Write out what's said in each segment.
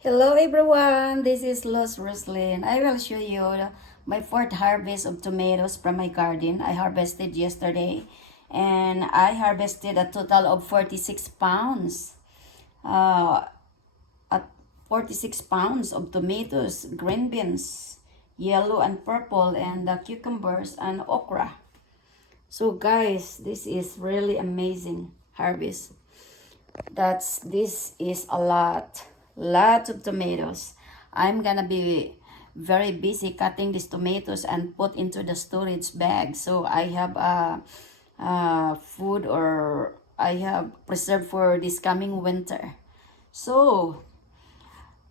Hello everyone, this is Luz Roslyn. I will show you my fourth harvest of tomatoes from my garden. I harvested yesterday and I harvested a total of 46 pounds. At 46 pounds of tomatoes, green beans, yellow and purple, and the cucumbers and okra. So guys, this is really amazing harvest. This is a lot of tomatoes. I'm gonna be very busy cutting these tomatoes and put into the storage bag, so I have food, or I have preserved for this coming winter. So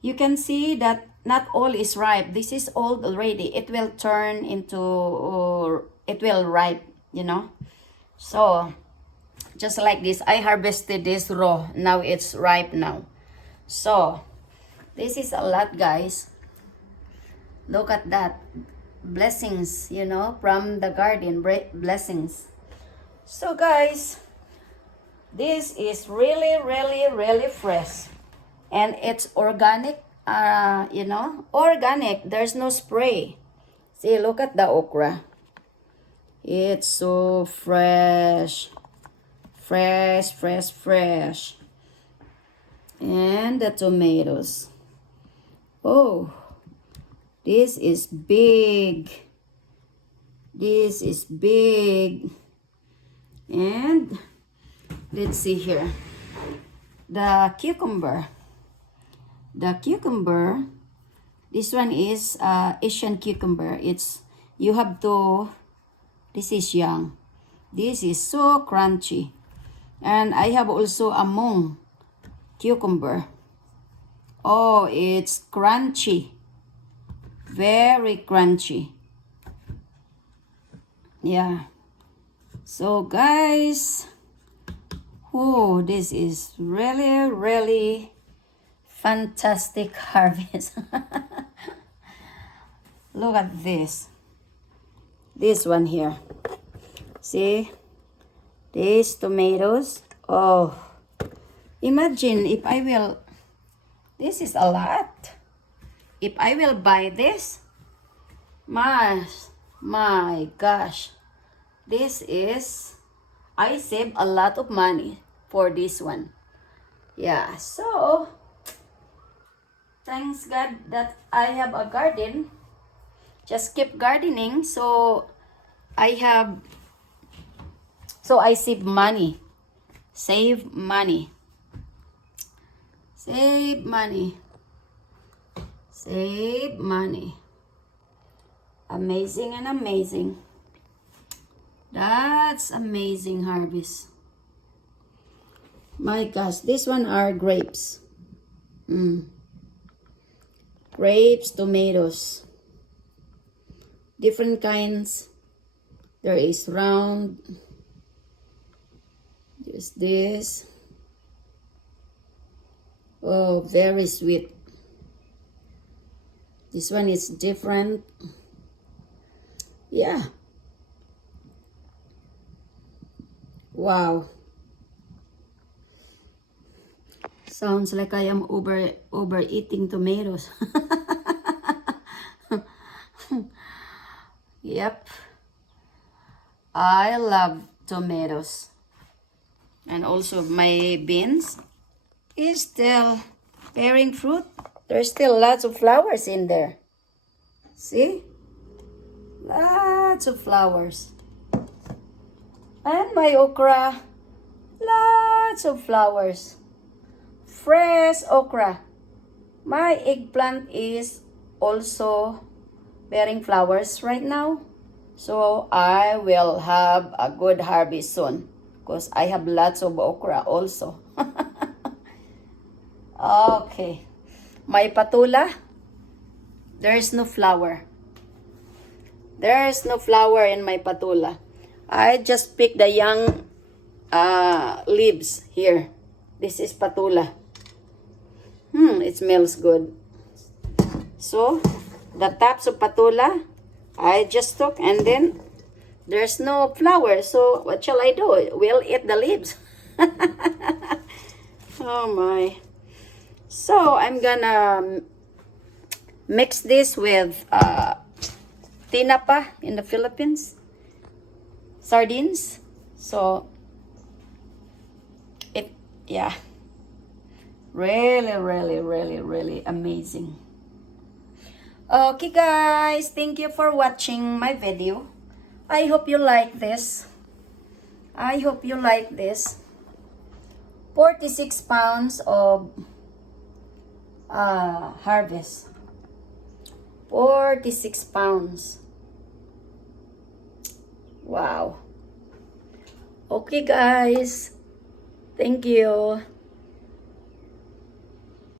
you can see that not all is ripe. This is old already. It will turn into, it will ripe, so just like this, I harvested this raw. Now it's ripe now. So this is a lot, guys. Look at that. Blessings, from the garden. Blessings. So guys, this is really fresh. And it's organic, organic. There's no spray. See, look at the okra. It's so fresh. Fresh. And the tomatoes. Oh, this is big. And let's see here. The cucumber. This one is Asian cucumber. This is young. This is so crunchy. And I have also a mung cucumber. Oh, it's crunchy. Very crunchy. Yeah. So guys, oh, this is really fantastic harvest. Look at this. This one here. See? These tomatoes. Oh, imagine if I will, this is a lot. If I will buy this, my gosh, I save a lot of money for this one. Yeah, so, thanks God that I have a garden. Just keep gardening, so I save money. Save money. Amazing and amazing. That's amazing harvest. My gosh, this one are grapes. Grapes, tomatoes. Different kinds. There is round. There's this. Oh, very sweet. This one is different. Yeah. Wow. Sounds like I am overeating tomatoes. Yep. I love tomatoes. And also my beans is still bearing fruit. There's still lots of flowers in there. See? Lots of flowers. And my okra, lots of flowers. Fresh okra. My eggplant is also bearing flowers right now. So I will have a good harvest soon, because I have lots of okra also. Okay. My patula, there's no flower. There's no flower in my patula. I just picked the young leaves here. This is patula. It smells good. So, the tops of patula, I just took, and then there's no flower. So, what shall I do? We'll eat the leaves. Oh my. So I'm gonna mix this with tinapa in the Philippines, sardines. So it, yeah, really, really, really, really amazing. Okay guys, thank you for watching my video. I hope you like this. I hope you like this. 46 pounds of harvest. 46 pounds. Wow. Okay guys. Thank you.